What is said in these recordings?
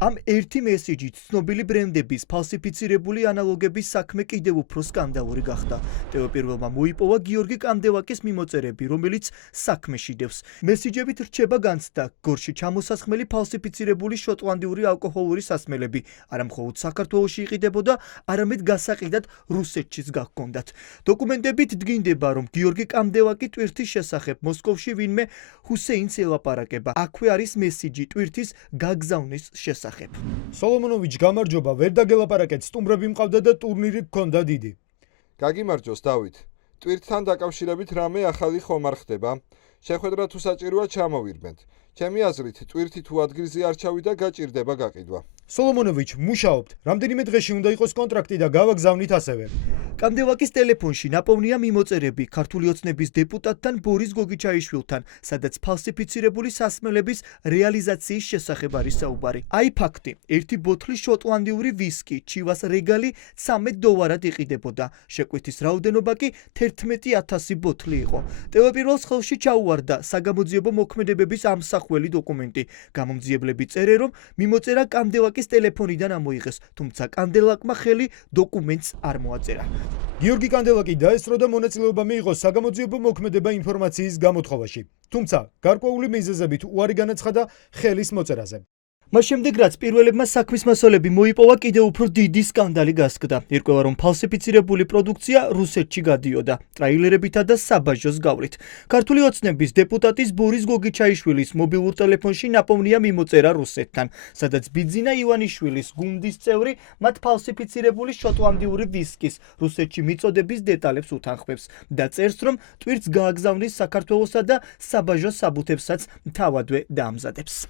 Am ერთი მესიჯით ცნობილი ბრენდების ფალსიფიცირებული ანალოგების საქმე კიდევ უფრო სკანდალური გახდა. Ტევპირველმა მოიპოვა გიორგი კანდელაკის მიმოწერები, რომელიც საქმეში დევს. მესიჯებით რჩება განცდა, გორში ჩამოსასხმელი ფალსიფიცირებული შოტლანდიური ალკოჰოლური სასმელები არა მხოლოდ საქართველოში იყიდებოდა, არამედ გასაყიდად რუსეთშიც გაგონდათ. დოკუმენტებით დგინდება, რომ გიორგი კანდელაკი ტვირთის შესახებ მოსკოვში ვინმე ჰუსეინს ელაპარაკება. აქვე არის მესიჯი ტვირთის გაგზავნის შესახებ. სოლომონოვიჩ გამარჯობა, ვერ დაგელაპარაკეთ, სტუმრები მყავდა და ტურნირი გქონდა დიდი. გაგიმარჯოს დავით. ტვირთთან დაკავშირებით რამე ახალი ხომ არ ხდება? შეხვედრა თუ საჭიროა ჩამოვირბენთ. ჩემი აზრით, ტვირთი თუ ადგილზე არ ჩავიდა, გაჭირდება გაყიდვა. სოლომონოვიჩ, მუშაობთ. რამდენიმე დღეში უნდა იყოს კონტრაქტი და გავაგზავნით ასევე. კანდელაკის ტელეფონში ნაპოვნია მიმოწერები ქართული ოცნების დეპუტატთან ბორის გოგიჩაიშვილთან, სადაც ფალსიფიცირებული სასმელების რეალიზაციის შესახებ არის საუბარი. აი ფაქტი, ერთი ბოთლი შოტლანდიური ვისკი, ჩივას რეგალი $13 იყიდებოდა. შეკვეთის რაოდენობა კი 11,000 ბოთლი იყო. ტევპირველს ხელში ჩაუვარდა საგამოძიებო მოქმედებების ამსახველი დოკუმენტი. გამომძიებლები წერენ, რომ მიმოწერა კანდელაკის ტელეფონიდან ამოიღეს, თუმცა კანდელაკმა ხელი დოკუმენტს არ მოაწერა. გიორგი კანდელაკი დაესწრო და მონაწილეობა მიიღო საგამოძიებო მოქმედება ინფორმაციის გამოთხოვაში. თუმცა, გარკვეული მიზეზებით უარი განაცხადა ხელის მოწერაზე. მას შემდეგ, რაც პირველებმა საქმის მასალები მოიპოვა, კიდევ უფრო დიდი სკანდალი გასკდა. ირკვევა, რომ ფალსიფიცირებული პროდუქცია რუსეთში გადიოდა, ტრაილერებითა და საბაჟოს გავლით. ქართული ოცნების დეპუტატის ბორის გოგიჩაიშვილის მობილურ ტელეფონში ნაპოვნია მიმოწერა რუსეთთან, სადაც ბიძინა ივანიშვილის გუნდის წევრი მათ ფალსიფიცირებული შოტლანდიური ვისკის რუსეთში მიწოდების დეტალებს უთანხმებს და წერს, რომ ტვირთს გააგზავნის საქართველოსა და საბაჟოს საბუთებსაც თავადვე დაამზადებს.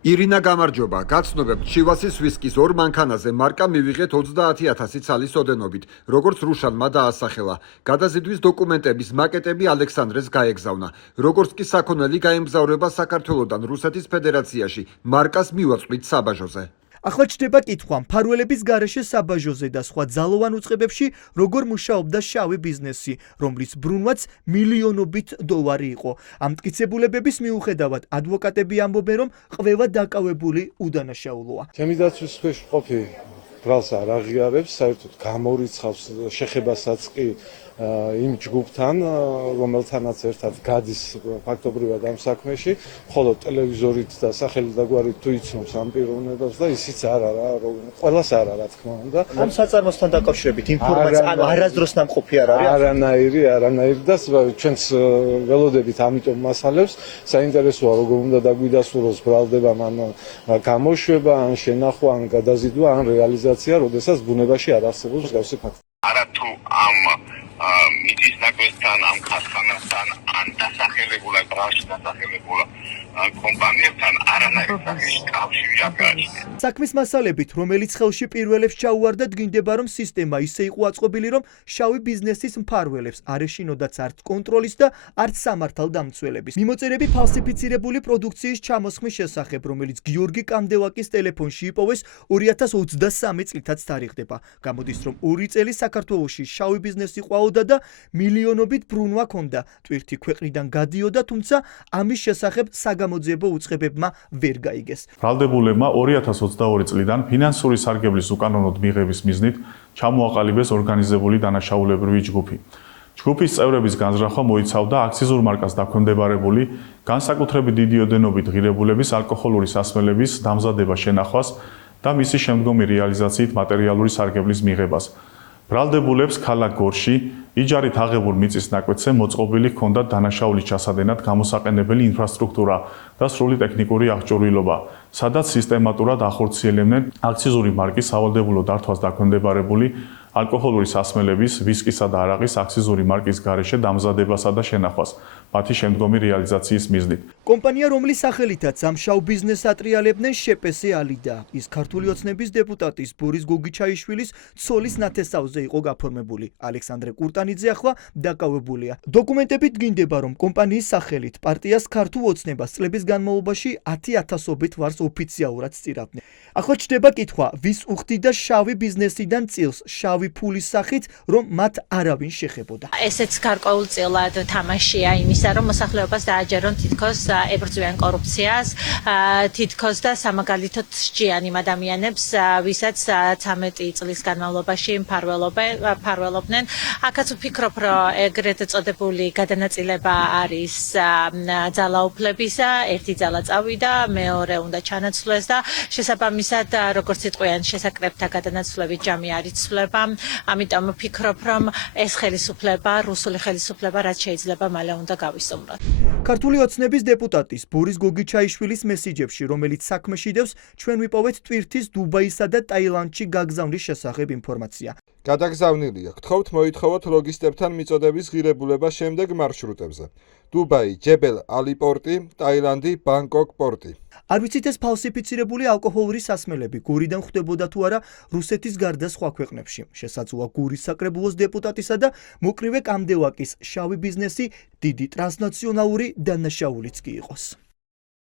ირინა გამარჯობა, გაცნობებთ ჩივასის ვისკის ორ მანქანაზე მარკა მივიღეთ 30,000 ცალის ოდენობით, როგორც რუშანმა დაასახელა. გადაზიდვის დოკუმენტების მაკეტები ალექსანდრეს გაეგზავნა. როგორც კი საქონელი გაემგზავრება საქართველოდან რუსეთის ფედერაციაში, მარკას მივაწვით საბაჟოზე. ახლა ჩდება კითხვა, მფარველების გარეშე საბაჟოზე და სხვა ძალოვან უწყებებში როგორ მუშაობდა შავი ბიზნესი, რომლის ბრუნვაც მილიონობით $. იყო. ამ მტკიცებულებების მიუხედავად, ადვოკატები ამბობენ, რომ ყველა დაკავებული უდანაშაულოა. ჩემი დაცვის ქვეშ მყოფი ბრალს არ აღიარებს, საერთოდ გამორიცხავს შეხებასაც კი იმ ჯგუფთან, რომელთანაც ერთად გადის ფაქტობრივად ამ საქმეში, ხოლო ტელევიზორით და სახელი და გვარით თუ იცნობს ამ პიროვნებას და ისიც არ არა, ყველას არა, რა თქმა უნდა. ამ საწარმოსთან დაკავშირებით ინფორმაცია არასდროს ნამყოფი არ არის. არანაირი და ჩვენც ველოდებით ამიტომ მასალებს საინტერესოა როგორ უნდა დაგვიდასრულოს ბრალდება მან გამოშვება, ან შენახვა, ან გადაზიდვა, ან რეალიზაცია, როდესაც ბუნებაში არ არსებობს მსგავსი ფაქტი. არათუ ამ მიწის ნაკვეთთან, ამ ქარხანასთან, ან დასახელებულად ბრალში დასახელებულ კომპანიებთან არანაირი სახის კავშირი არ გააჩნია. საქმის მასალებით, რომელიც ხელში პირველებს ჩაუვარდა, დგინდება, რომ სისტემა ისე იყო აწყობილი, რომ შავი ბიზნესის მფარველებს არ ეშინოდათ არც კონტროლის და არც სამართალდამცველების. მიმოწერები ფალსიფიცირებული პროდუქციის ჩამოსხმის შესახებ, რომელიც გიორგი კანდელაკის ტელეფონში იპოვეს 2023 წლითაც თარიღდება. გამოდის, რომ 2 წელი საქართველოში შავი ბიზნესი ყვაოდა და მილიონობით ბრუნვა ჰქონდა. ტვირთი ქვეყნიდან გადიოდა, თუმცა ამის შესახებ საგამოძიებო უწყებებმა ვერ გაიგეს. ბრალდებულებმა 2022 წლიდან ფინანსური სარგებლის უკანონოდ მიღების მიზნით ჩამოაყალიბეს ორგანიზებული დანაშაულებრივი ჯგუფი. ჯგუფის წევრების განზრახვა მოიცავდა აქციზურ მარკას დაქვემდებარებული, განსაკუთრებით დიდი ოდენობით ღირებულების ალკოჰოლური სასმელების დამზადება შენახვას და მისი შემდგომი რეალიზაციით მატერიალური სარგებლის მიღებას. ბრალდებულებს ქალაქ გორში იჯარით აღებულ მიწის ნაკვეთზე მოწყობილი ჰქონდათ დანაშაულის ჩასადენად გამოსაყენებელი ინფრასტრუქტურა და სრული ტექნიკური აღჭურვილობა, სადაც სისტემატურად ახორციელებდნენ აქციზური მარკის სავალდებულო დართვას დაქვემდებარებული ალკოჰოლური სასმელების, ვისკისა და არაყის აქციზური მარკის გარეშე დამზადებასა და შენახვას, მათი შემდგომი რეალიზაციის მიზნით. კომპანია, რომლის სახელითაც ამ შავ ბიზნესს ატრიალებდნენ, შეპესე ალიდა. ის ქართული ოცნების დეპუტატის ბორის გოგიჩაიშვილის ცოლის ნათესავზე იყო გაფორმებული. ალექსანდრე კურტანიძე ახლა დაკავებულია. დოკუმენტებით დგინდება, რომ კომპანიის სახელით პარტიას ქართულ ოცნებას წლების განმავლობაში 10,000-ობით ვარს ოფიციალურად სწირავდნენ. ახლა ჩდება კითხვა, ვის უხდიდა შავი ბიზნესიდან წილს, შავი ფულის სახით, რომ მათ არავინ შეხებოდა. ესეც გარკვეულწილად თამაშია იმისა, რომ მოსახლეობას დააჯერონ თითქოს ებრძვიან კორუფციას, თითქოს და სამაგალითოდ სჭიან იმ ადამიანებს, ვისაც 13 წლის განმავლობაში მფარველობდნენ. აქაც ვფიქრობ, რომ ეგრეთ წოდებული გადანაწილება არის ძალაუფლებისა, ერთი ძალა წავიდა, მეორე უნდა ჩანაცვლეს და შესაბამისად, როგორც იტყვიან, შესაკრებთა გადანაცვლებით ჯამი არ იცვლება. ამიტომ ვფიქრობ, რომ ეს ხელისუფლება, რუსული ხელისუფლება რაც შეიძლება მალე უნდა გავისტუმროთ. ქართული ოცნების დეპუტატის ბორის გოგიჩაიშვილის მესიჯებში, რომელიც საქმეში დევს, ჩვენ ვიპოვეთ ტვირთის დუბაისა და ტაილანდში გაგზავნის შესახებ ინფორმაცია. გადაგზავნილია. გთხოვთ მოითხოვოთ ლოგისტებთან მიწოდების ღირებულება შემდეგ მარშრუტებზე. დუბაი, ჯებელ ალი პორტი, ტაილანდი, ბანგკოკ პორტი. არ ვიცით ეს ფალსიფიცირებული ალკოჰოლური სასმელები გურიდან ხვდებოდა თუ არა რუსეთის გარდა სხვა ქვეყნებში. შესაძლოა გურის საკრებულოს დეპუტატისა და მოკრივე კამდევაკის შავი ბიზნესი დიდი ტრანსნაციონალური დანაშაულიც კი იყოს.